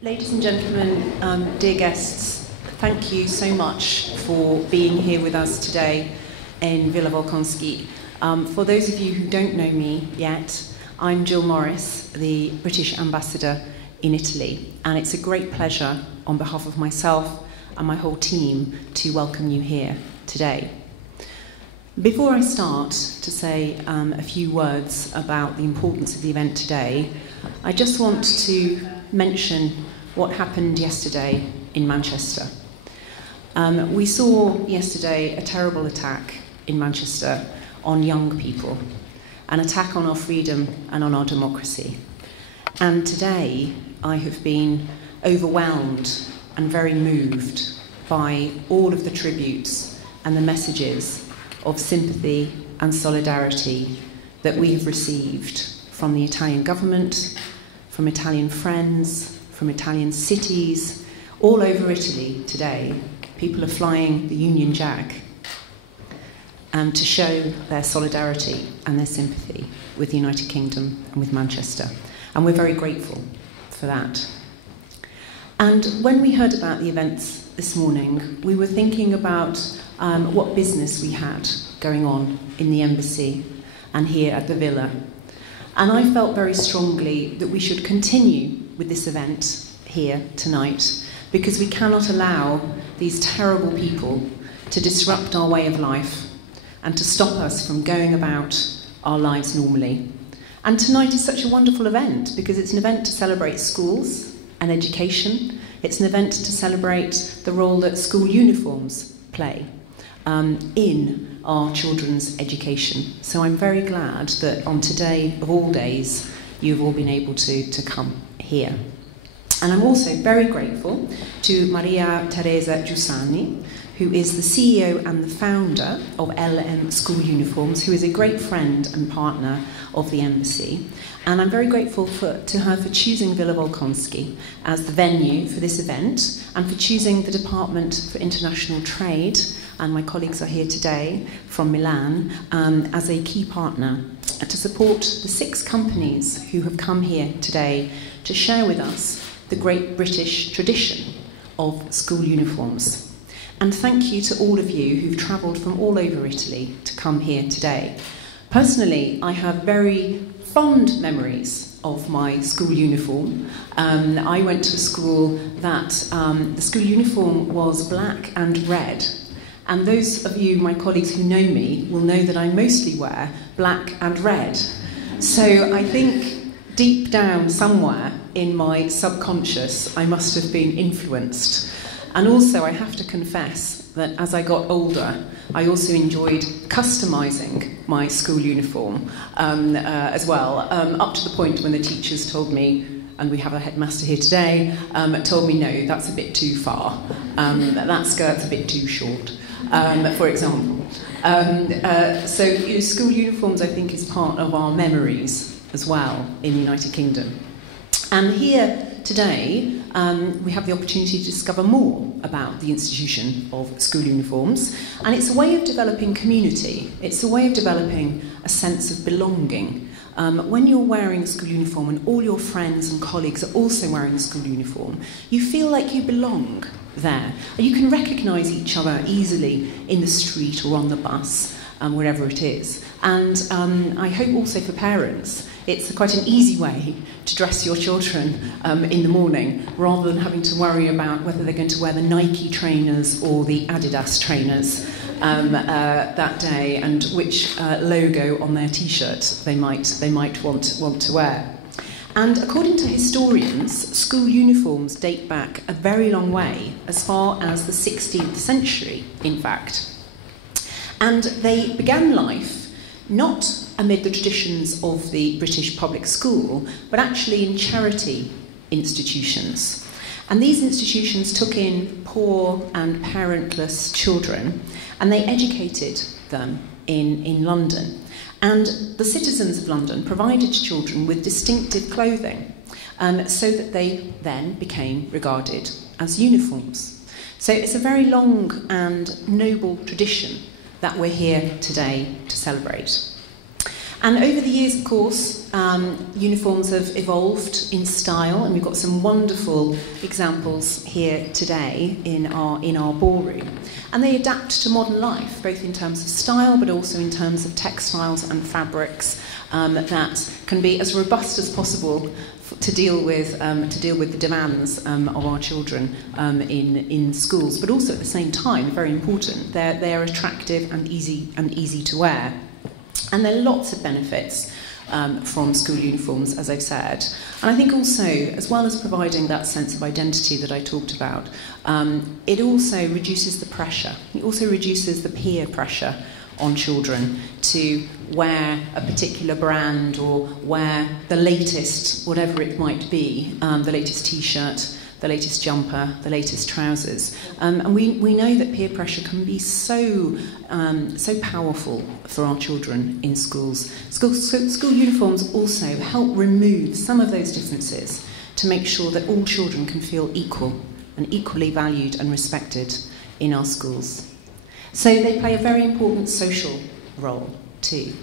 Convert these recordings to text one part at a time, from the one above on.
Ladies and gentlemen, dear guests, thank you so much for being here with us today in Villa Wolkonsky. For those of you who don't know me yet, I'm Jill Morris, the British Ambassador in Italy, and it's a great pleasure on behalf of myself and my whole team to welcome you here today. Before I start to say a few words about the importance of the event today, I just want to mention what happened yesterday in Manchester. We saw yesterday a terrible attack in Manchester on young people, an attack on our freedom and on our democracy. And today I have been overwhelmed and very moved by all of the tributes and the messages of sympathy and solidarity that we have received from the Italian government, from Italian friends, from Italian cities, all over Italy today. People are flying the Union Jack to show their solidarity and their sympathy with the United Kingdom and with Manchester. And we're very grateful for that. And when we heard about the events this morning, we were thinking about what business we had going on in the embassy and here at the villa. And I felt very strongly that we should continue with this event here tonight, because we cannot allow these terrible people to disrupt our way of life and to stop us from going about our lives normally. And tonight is such a wonderful event because it's an event to celebrate schools and education. It's an event to celebrate the role that school uniforms play in our children's education. So I'm very glad that on today of all days, you've all been able to come here. And I'm also very grateful to Mariateresa Giussani, who is the CEO and the founder of LM School Uniforms, who is a great friend and partner of the embassy. And I'm very grateful to her for choosing Villa Wolkonsky as the venue for this event and for choosing the Department for International Trade, and my colleagues are here today from Milan, as a key partner to support the 6 companies who have come here today to share with us the great British tradition of school uniforms. And thank you to all of you who've travelled from all over Italy to come here today. Personally, I have very fond memories of my school uniform. I went to a school that the school uniform was black and red. And those of you, my colleagues who know me, will know that I mostly wear black and red. So I think deep down somewhere in my subconscious, I must have been influenced. And also, I have to confess that as I got older, I also enjoyed customising my school uniform as well, up to the point when the teachers told me, and we have a headmaster here today, told me, no, that's a bit too far. That skirt's a bit too short, for example. So school uniforms, I think, is part of our memories as well in the United Kingdom. And here today, we have the opportunity to discover more about the institution of school uniforms. And it's a way of developing community. It's a way of developing a sense of belonging. When you're wearing a school uniform and all your friends and colleagues are also wearing a school uniform, you feel like you belong there. And you can recognise each other easily in the street or on the bus, wherever it is. And I hope also for parents, it's quite an easy way to dress your children in the morning, rather than having to worry about whether they're going to wear the Nike trainers or the Adidas trainers that day, and which logo on their t-shirt they might want to wear. And according to historians, school uniforms date back a very long way, as far as the 16th century, in fact. And they began life not amid the traditions of the British public school, but actually in charity institutions. And these institutions took in poor and parentless children, and they educated them in London. And the citizens of London provided children with distinctive clothing, so that they then became regarded as uniforms. So it's a very long and noble tradition that we're here today to celebrate. And over the years, of course, uniforms have evolved in style, and we've got some wonderful examples here today in our ballroom. And they adapt to modern life, both in terms of style, but also in terms of textiles and fabrics that can be as robust as possible to deal with the demands of our children in schools, but also at the same time, very important, they're attractive and easy to wear. And there are lots of benefits from school uniforms, as I've said. And I think also, as well as providing that sense of identity that I talked about, it also reduces the pressure. It also reduces the peer pressure on children to wear a particular brand or wear the latest, whatever it might be, the latest t-shirt, the latest jumper, the latest trousers. And we know that peer pressure can be so powerful for our children in schools. School uniforms also help remove some of those differences to make sure that all children can feel equal and equally valued and respected in our schools. So they play a very important social role too.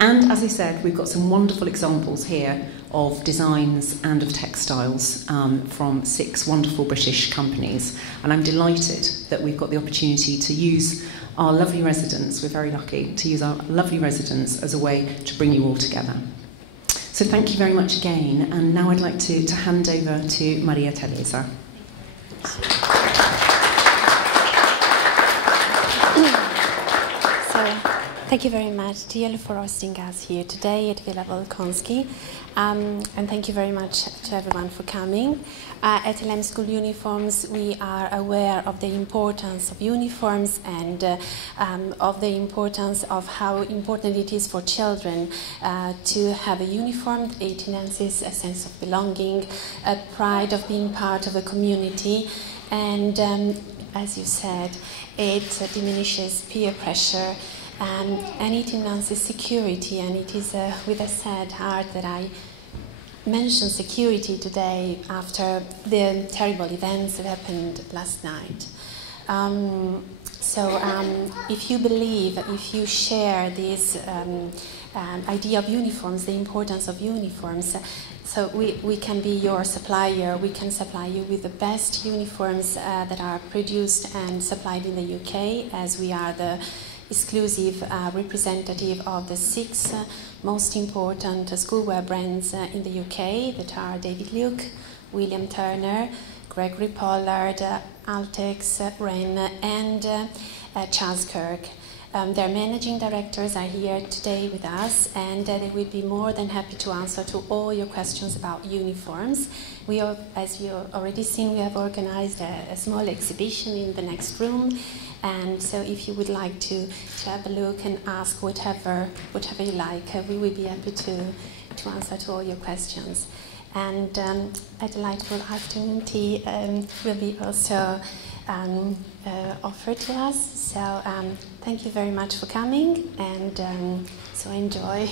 And as I said, we've got some wonderful examples here of designs and of textiles from 6 wonderful British companies. And I'm delighted that we've got the opportunity to use our lovely residents, we're very lucky, to use our lovely residents as a way to bring you all together. So thank you very much again. And now I'd like to hand over to Mariateresa. Thank you very much, Jill, for hosting us here today at Villa Wolkonsky. And thank you very much to everyone for coming. At LM School Uniforms, we are aware of the importance of uniforms and of the importance of how important it is for children to have a uniform. It enhances a sense of belonging, a pride of being part of a community, and as you said, it diminishes peer pressure. And it enhances security, and it is with a sad heart that I mention security today after the terrible events that happened last night. If you believe, if you share this idea of uniforms, the importance of uniforms, so we can be your supplier, we can supply you with the best uniforms that are produced and supplied in the UK, as we are the exclusive representative of the 6 most important schoolwear brands in the UK, that are David Luke, William Turner, Gregory Pollard, Altex, Wren, and Charles Kirk. Their managing directors are here today with us, and they will be more than happy to answer to all your questions about uniforms. We are, as you already seen, we have organized a small exhibition in the next room. And so if you would like to have a look and ask whatever you like, we will be happy to answer to all your questions. And a delightful afternoon tea will be also offered to us. So thank you very much for coming, and so enjoy.